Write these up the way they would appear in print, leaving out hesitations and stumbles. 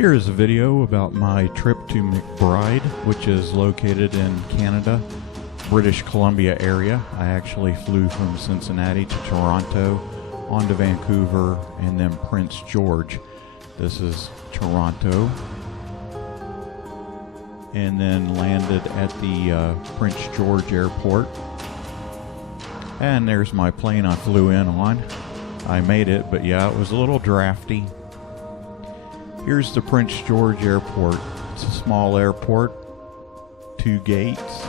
Here is a video about my trip to McBride, which is located in Canada, British Columbia area. I actually flew from Cincinnati to Toronto, on to Vancouver, and then Prince George. This is Toronto. And then landed at the Prince George airport. And there's my plane I flew in on. I made it, but yeah, it was a little drafty. Here's the Prince George airport. It's a small airport, 2 gates.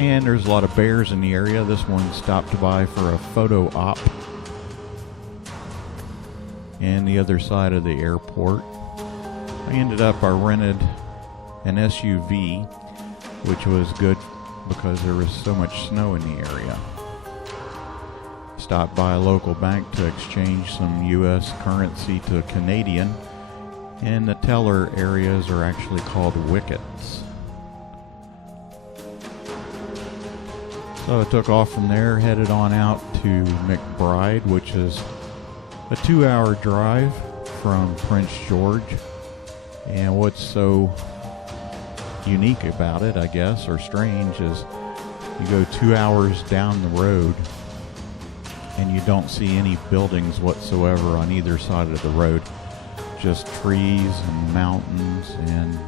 And there's a lot of bears in the area. This one stopped by for a photo op. And the other side of the airport, I rented an SUV, which was good because there was so much snow in the area. Stopped by a local bank to exchange some U.S. currency to Canadian, and the teller areas are actually called wickets. So I took off from there, headed on out to McBride, which is a 2-hour drive from Prince George. And what's so unique about it, I guess, or strange, is you go 2 hours down the road and you don't see any buildings whatsoever on either side of the road. Just trees and mountains, and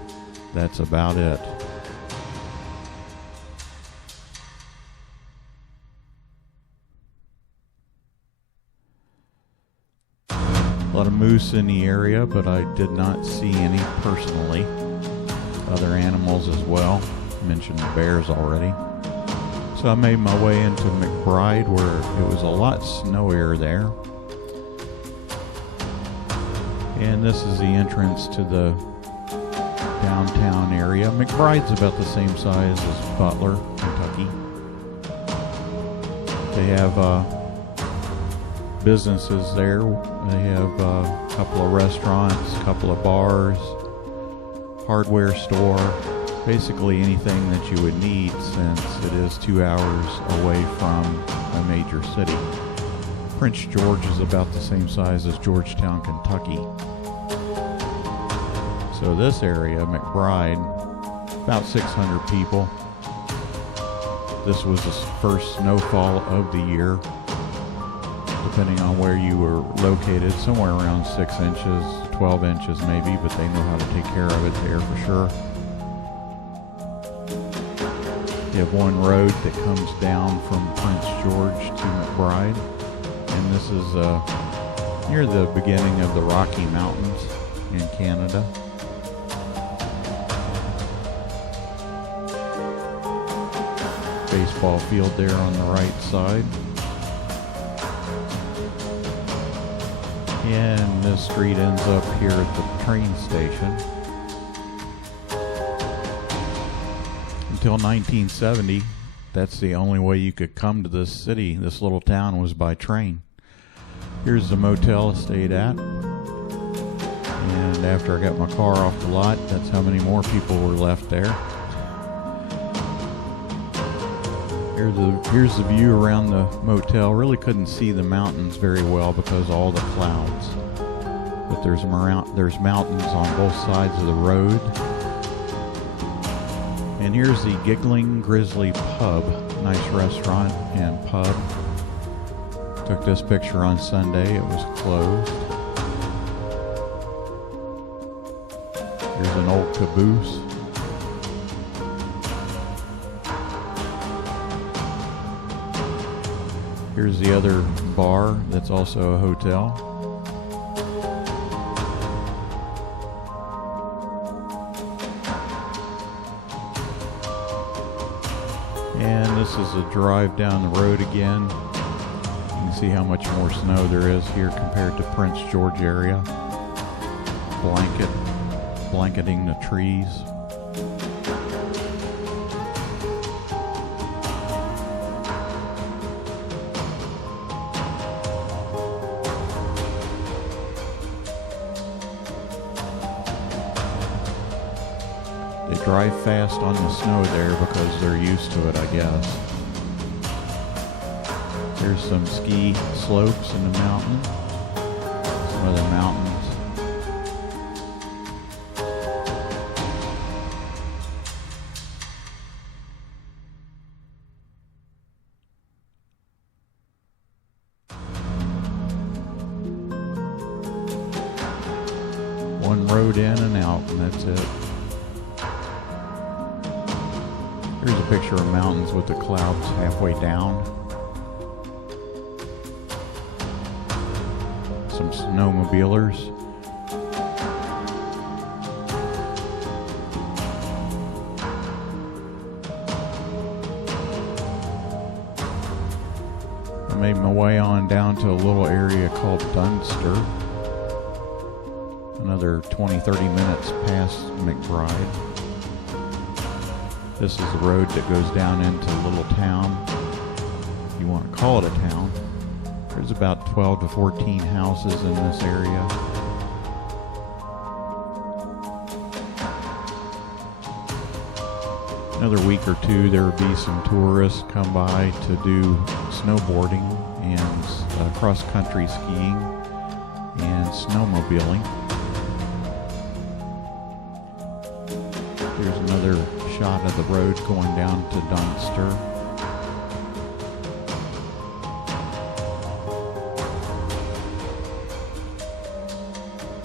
that's about it. A lot of moose in the area, but I did not see any personally. Other animals as well. I mentioned the bears already. So I made my way into McBride, where it was a lot snowier there. And this is the entrance to the downtown area. McBride's about the same size as Butler, Kentucky. They have businesses there. They have a couple of restaurants, a couple of bars, hardware store, basically anything that you would need, since it is 2 hours away from a major city. Prince George is about the same size as Georgetown, Kentucky. So this area, McBride, about 600 people. This was the first snowfall of the year, depending on where you were located, somewhere around 6 inches, 12 inches maybe, but they know how to take care of it there for sure. You have one road that comes down from Prince George to McBride, and this is near the beginning of the Rocky Mountains in Canada. Baseball field there on the right side. And this street ends up here at the train station. Until 1970, that's the only way you could come to this city, this little town, was by train. Here's the motel I stayed at. And after I got my car off the lot, that's how many more people were left there. Here's the view around the motel. Really couldn't see the mountains very well because of all the clouds. But there's mountains on both sides of the road. And here's the Giggling Grizzly Pub. Nice restaurant and pub. Took this picture on Sunday. It was closed. Here's an old caboose. Here's the other bar that's also a hotel. And this is a drive down the road again. You can see how much more snow there is here compared to Prince George area. Blanketing the trees. They drive fast on the snow there because they're used to it, I guess. There's some ski slopes in the mountain. Some other mountains. One road in and out, and that's it. Here's a picture of mountains with the clouds halfway down. Some snowmobilers. I made my way on down to a little area called Dunster. Another 20-30 minutes past McBride. This is the road that goes down into a little town, if you want to call it a town. There's about 12 to 14 houses in this area. Another week or two, there will be some tourists come by to do snowboarding and cross-country skiing and snowmobiling. Here's another shot of the road going down to Dunster.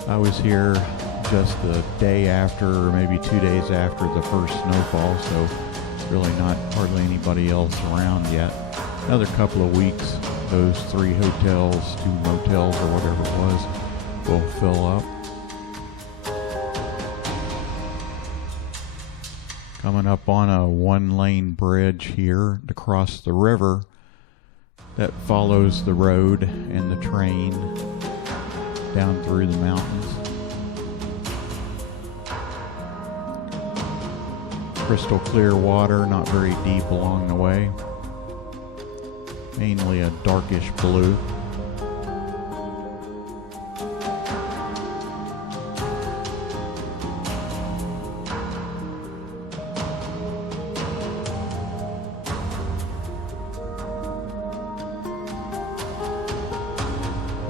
I was here just the day after, or maybe 2 days after the first snowfall, so really not hardly anybody else around yet. Another couple of weeks, those 3 hotels, 2 motels, or whatever it was, will fill up. Coming up on a 1-lane bridge here to cross the river that follows the road and the train down through the mountains. Crystal clear water, not very deep along the way. Mainly a darkish blue.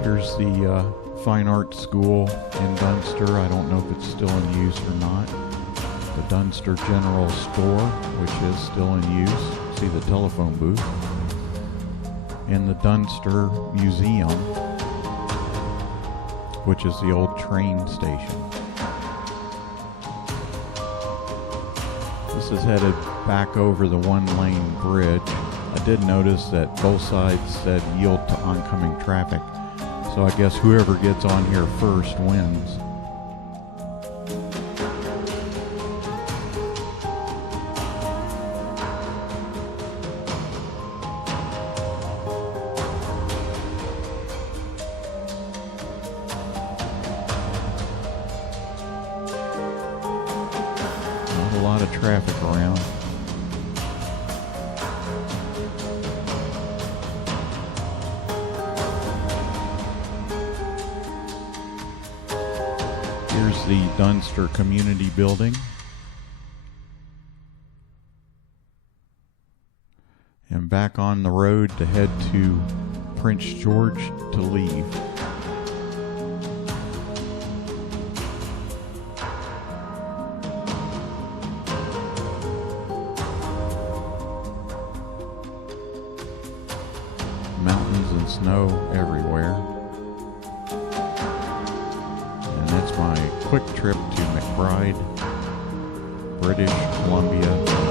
Here's the Fine Arts School in Dunster. I don't know if it's still in use or not. The Dunster General Store, which is still in use. See the telephone booth. And the Dunster Museum, which is the old train station. This is headed back over the 1-lane bridge. I did notice that both sides said yield to oncoming traffic. So I guess whoever gets on here first wins. Not a lot of traffic around. Here's the Dunster Community Building. And back on the road to head to Prince George to leave. Mountains and snow everywhere. That's my quick trip to McBride, British Columbia,